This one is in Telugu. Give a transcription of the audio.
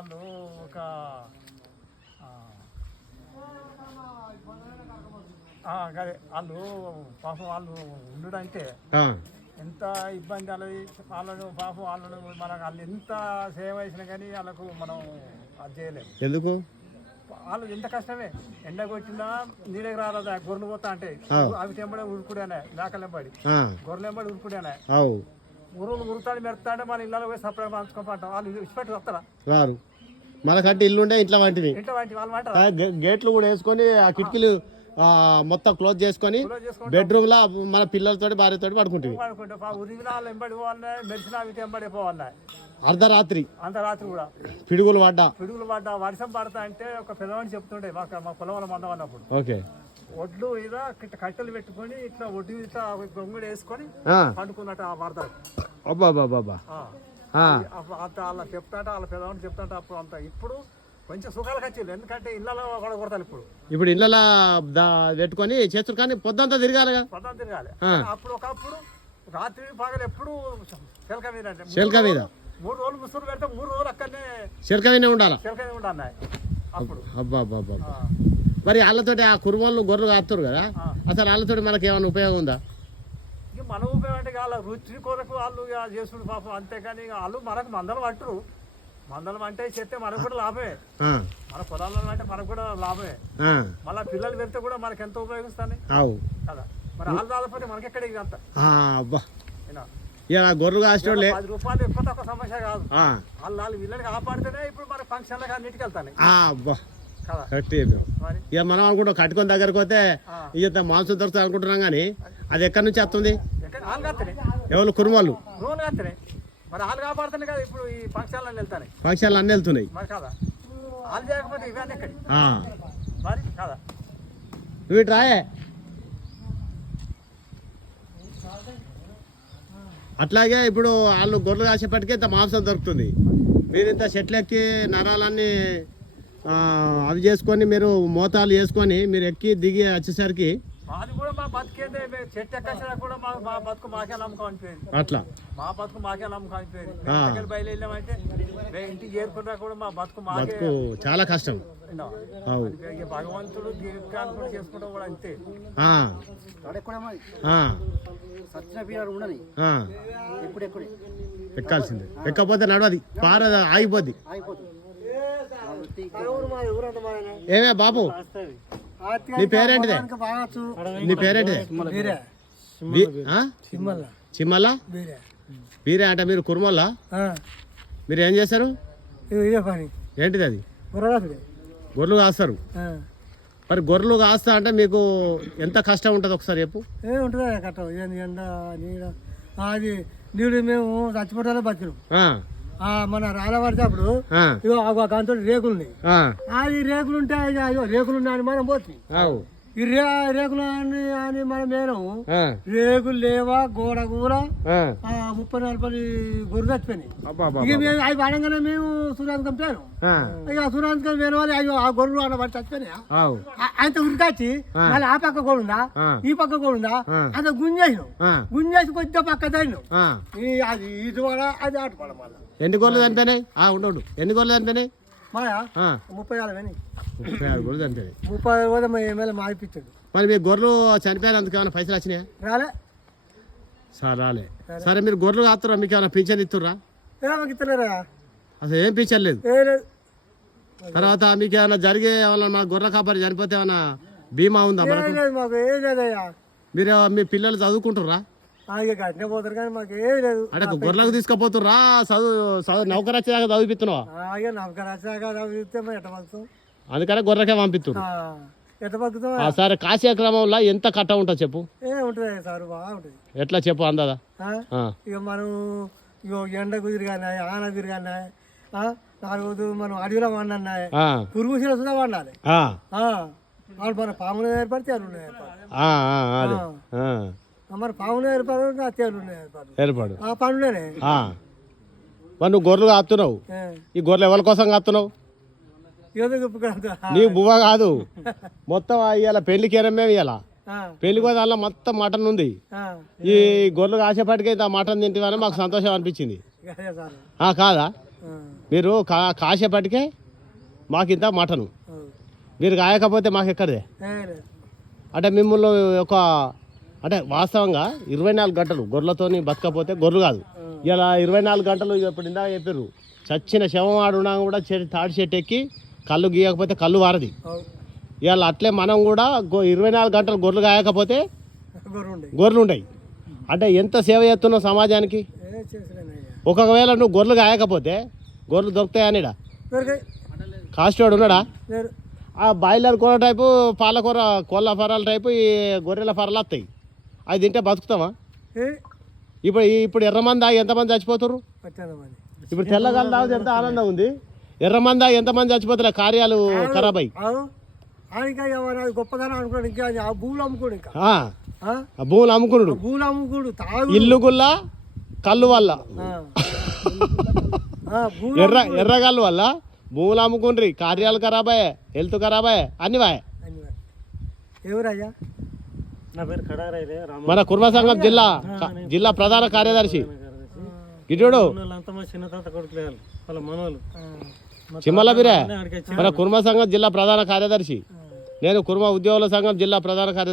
వాళ్ళు ఒక అదే వాళ్ళు పాపం వాళ్ళు ఉండుడంటే ఎంత ఇబ్బంది వాళ్ళను పాపం వాళ్ళను మనకు వాళ్ళు ఎంత సేవ చేసినా కానీ వాళ్ళకు మనం అది చేయలేము. ఎందుకు? వాళ్ళు ఎంత కష్టమే, ఎండ కొట్టినా నీడకి రాదా, గొర్రెలు పోతా అంటే అవి తెంబడే ఉరుకుడేనే, మేకలెంబడి గొర్రెలెంబడి ఉరుకుడేనే, ఊరులు ఉరుతాడు మెడతాడే మన ఇళ్ళలో పోయి సపరేట్ పంచుకోమంటాం. వాళ్ళు ఇష్టపెట్టి వస్తారా? రారు. మనకంటే ఇల్లుండే ఇంట్లో వంటివి, ఇంట్లో వంటి వాళ్ళు అంటారు. గేట్లు కూడా వేసుకొని ఆ కిటికీలు మొత్తం క్లోజ్ చేసుకొని బెడ్రూమ్ లా మన పిల్లలతో భార్యతో పడుకుంటుంది. అర్ధరాత్రి కూడా పిడుగులు పడ్డా వర్షం పడతా అంటే ఒక పిల్లవాడిని చెప్తుండే మా పొలం మందం అన్నప్పుడు. ఓకే, ఒడ్లు ఇదా కట్టెలు పెట్టుకొని ఇట్లా ఒడ్డు ఇట్లా గొంగుడు వేసుకొని పండుకున్నట్టు ఆ వార్త. అలా చెప్తాంట వాళ్ళ పిల్లవాడిని చెప్తాంట అప్పుడు అంతా. ఇప్పుడు కొంచెం సుఖాలకు వచ్చింది, ఎందుకంటే ఇళ్ళలో కూడా కొడతారు. ఇప్పుడు ఇళ్ళలో పెట్టుకొని చేతులు కానీ పొద్దంతా తిరగాలి. అప్పుడు ఒకప్పుడు రాత్రి పగలు ఎప్పుడు చిలక మీద, అంటే చిలక మీద 3 రోజులు ముసురు పెడితే 3 రోజులు అక్కడనే చిలక మీద ఉండాలి. చిలక మీద ఉండాలి అప్పుడు. మరి వాళ్ళతోటి ఆ కుర్మలు గొర్రెలు కాస్తారు కదా, అసలు వాళ్ళతోటి మనకి ఏమైనా ఉపయోగం ఉందా? ఇక మన ఉపయోగం అంటే వాళ్ళ రుచి కొరకు వాళ్ళు చేసుడు పాపం, అంతేకాని వాళ్ళు మనకు మందలు పట్టరు. మందలం అంటే చెప్తే మనకు కూడా లాభమే, మన పొలాల్లో అంటే మనకు కూడా లాభమే. మళ్ళీ పిల్లలు పెడితే కూడా మనకి ఎంత ఉపయోగిస్తాయి కదా. మరి వాళ్ళు రాకపోతే మనకి ఎక్కడ అంత గొర్రెలు కాసిన 10 రూపాయలు ఎక్కువ తక్కువ సమస్య కాదు. వాళ్ళు వీళ్ళని కాపాడితేనే ఇప్పుడు మన ఫంక్షన్లకు అన్నిటికి వెళ్తాను ఇక మనం అనుకుంటాం కట్టుకొని దగ్గరకు పోతే ఇక మాంసం దొరుకుతుంది అనుకుంటున్నాం, కానీ అది ఎక్కడి నుంచి వస్తుంది? ఎవరు కుర్మలు మరి వాళ్ళు కాపాడుతున్నాయి కదా. ఇప్పుడు ఈ ఫంక్షన్లు అన్నీ వెళ్తున్నాయి మరి కదా. వాళ్ళు చేయకపోతే ఇవన్నీ ఎక్కడి మరి కదా. వీటి రాయే అట్లాగే ఇప్పుడు వాళ్ళు గొర్రెలు కాసేపటికి ఇంత మాంసం దొరుకుతుంది. మీరు ఇంత చెట్లు ఎక్కి నరాలన్నీ అవి చేసుకొని మీరు మోతాలు చేసుకొని మీరు ఎక్కి దిగి వచ్చేసరికి అది కూడా మా బతికేదే. చెట్టు ఎక్కచ్చినా కూడా మా బతుకు మాకే నమ్మకం అనిపోయింది. అట్లా మా బతుకు మాకే నమ్మకం అనిపోయింది. బయలుదేరామంటే ఇంటికి చేరుకున్నా కూడా మా బతుకు చాలా కష్టం. భగవంతుడు దీర్ఘాలు చేసుకుంటాం కూడా అంతే. ఎక్కాల్సిందే, ఎక్కపోతే నడవది, పార ఆగిపోద్ది. ఏమే బాబు, నీ పేరేంటిదే? నీ పేరేంటిదే? చిమ్మల్లా బీరే అంటే మీరు కుర్మల్లా? మీరు ఏం చేస్తారు? ఏంటిది అది? గొర్రెలు కాస్తారు. మరి గొర్రెలు కాస్తా అంటే మీకు ఎంత కష్టం ఉంటుంది ఒకసారి చెప్పు. ఏముంటుంది కష్టం, ఎండ నీడ అది నీడు మేము చచ్చిపోతాలో బతికినాం. మన రాళ్ళ పడితే ఇగో దాంతో రేకులు ఉన్నాయి. అది రేకులు ఉంటే రేకులు ఉన్నాయని మనం పోతుంది. ఈ రేకులు అని మనం మేనం రేకులు లేవా, గోడ కూర 30-40 గొర్రెలు చచ్చిపోయినాయి. ఇక మేము అవి పడంగానే మేము సూర్యాంతకం పోయాను. ఇక సూర్యాంతకం పోయిన వాళ్ళు అవి ఆ గొర్రెలు అన్న పడి చచ్చిపోయినాయా అంత ఉరికొచ్చి మళ్ళీ ఆ పక్క కూడా ఉందా ఈ పక్క కూడా ఉందా అంత గుంజేసినాం. గుంజేసి కొద్దిగా పక్క తగినాం. అది ఇటు కూడా అది ఆట పడ. మళ్ళీ ఎన్ని గొర్రెలు చనిపోయినాయి? ఉండవు, ఎన్ని గొర్రెలు చనిపోయినాయి? 36 గొర్రెలు చనిపోయినాయి. 30 మాయిపించాడు. మరి మీ గొర్రెలు చనిపోయినందుకు ఏమైనా పైసలు వచ్చినాయా? రాలే సార్, రాలే. సరే, మీరు గొర్రెలు కాస్తురా, మీకు ఏమైనా పింఛన్ ఇస్తుర్రా? అసలు ఏం పింఛన్ లేదు. తర్వాత మీకు ఏమైనా జరిగే మన గొర్రెల కాపరి చనిపోతే ఏమైనా బీమా ఉందా? మీరు మీ పిల్లలు చదువుకుంటుర్రా? అంటే గొర్రెలకు తీసుకుపోతుర్రా? నౌకరు వచ్చేదాకా చదివిస్తున్నావా? అందుకనే గొర్రెకే పంపిస్తున్నారు. సరే, కాశీ క్రమంలో ఎంత కట్ట ఉంటుంది చెప్పు. ఎట్లా చెప్పు అందాదా? ఇక మనం ఎండ కుదిరిగాన్నాయి, ఆన కుదిరిగాన్నాయి, 4 రోజులు మనం అడవిలో వండన్నాయి, పురుగు శిరసుగా వండాలి. వాళ్ళు మన పాములు ఏర్పడితే మరి పాములు ఏర్పాటు ఆ పనులేనే. మరి నువ్వు గొర్రెలు కాస్తున్నావు, ఈ గొర్రెలు ఎవరి కోసం కాస్తున్నావు? నీ బువ్వ కాదు, మొత్తం ఇవాళ పెళ్లికి మేము ఇవాళ పెళ్లి కూడా అలా మొత్తం మటన్ ఉంది. ఈ గొర్రెలు కాసేపటికి ఆ మటన్ తింటామని మాకు సంతోషం అనిపించింది. కాదా? మీరు కాసేపటికే మాకింత మటను, మీరు కాయకపోతే మాకు ఎక్కడిదే. అంటే మిమ్మల్ని ఒక అంటే వాస్తవంగా 24 గంటలు గొర్రెలతోని బతకపోతే గొర్రెలు కాదు. ఇలా 24 గంటలు ఇప్పుడు ఇందాక చెప్పారు, చచ్చిన శవం ఆడున్నా కూడా తాడి చెట్టు ఎక్కి కళ్ళు గీయకపోతే కళ్ళు వారది. ఇవాళ అట్లే మనం కూడా 24 గంటలు గొర్రెలు కాయకపోతే గొర్రెలు ఉంటాయి. అంటే ఎంత సేవ చేస్తున్నావు సమాజానికి. ఒకవేళ నువ్వు గొర్రెలు కాయకపోతే గొర్రెలు దొరుకుతాయనిడా కాస్టోడు ఉన్నాడా? ఆ బాయిలర్ కూర టైపు, పాలకూర కోళ్ళ ఫరాల టైపు, ఈ గొర్రెల ఫరాలు వస్తాయి. అది తింటే బతుకుతామా? ఇప్పుడు ఎర్రమంది దాగి ఎంతమంది చచ్చిపోతారు? ఇప్పుడు తెల్లగాలు తాగితే ఎంత ఆనందం ఉంది. ఎర్రమంది దాగి ఎంతమంది చచ్చిపోతారు? కార్యాలు ఖరాబ్ అయ్యి గొప్పదనం అనుకోండి. ఇంకా భూములు అమ్ముకోడు, ఇంకా భూములు అమ్ముకున్నాడు. భూములు అమ్ముకోడు, ఇల్లు గుల్ల కళ్ళు వల్ల, ఎర్రగల్లు వల్ల భూములు అమ్ముకుండ్రి, కార్యాలు ఖరాబాయే, హెల్త్ ఖరాబాయే, అన్ని వాయే. ఎవరయ్యా? మన కుర్మ సంఘం జిల్లా ప్రధాన కార్యదర్శి ఇటుడు చిమ్మలబిరే. మన కుర్మ సంఘం జిల్లా ప్రధాన కార్యదర్శి, నేను కుర్మ ఉద్యోగుల సంఘం జిల్లా ప్రధాన కార్యదర్శి.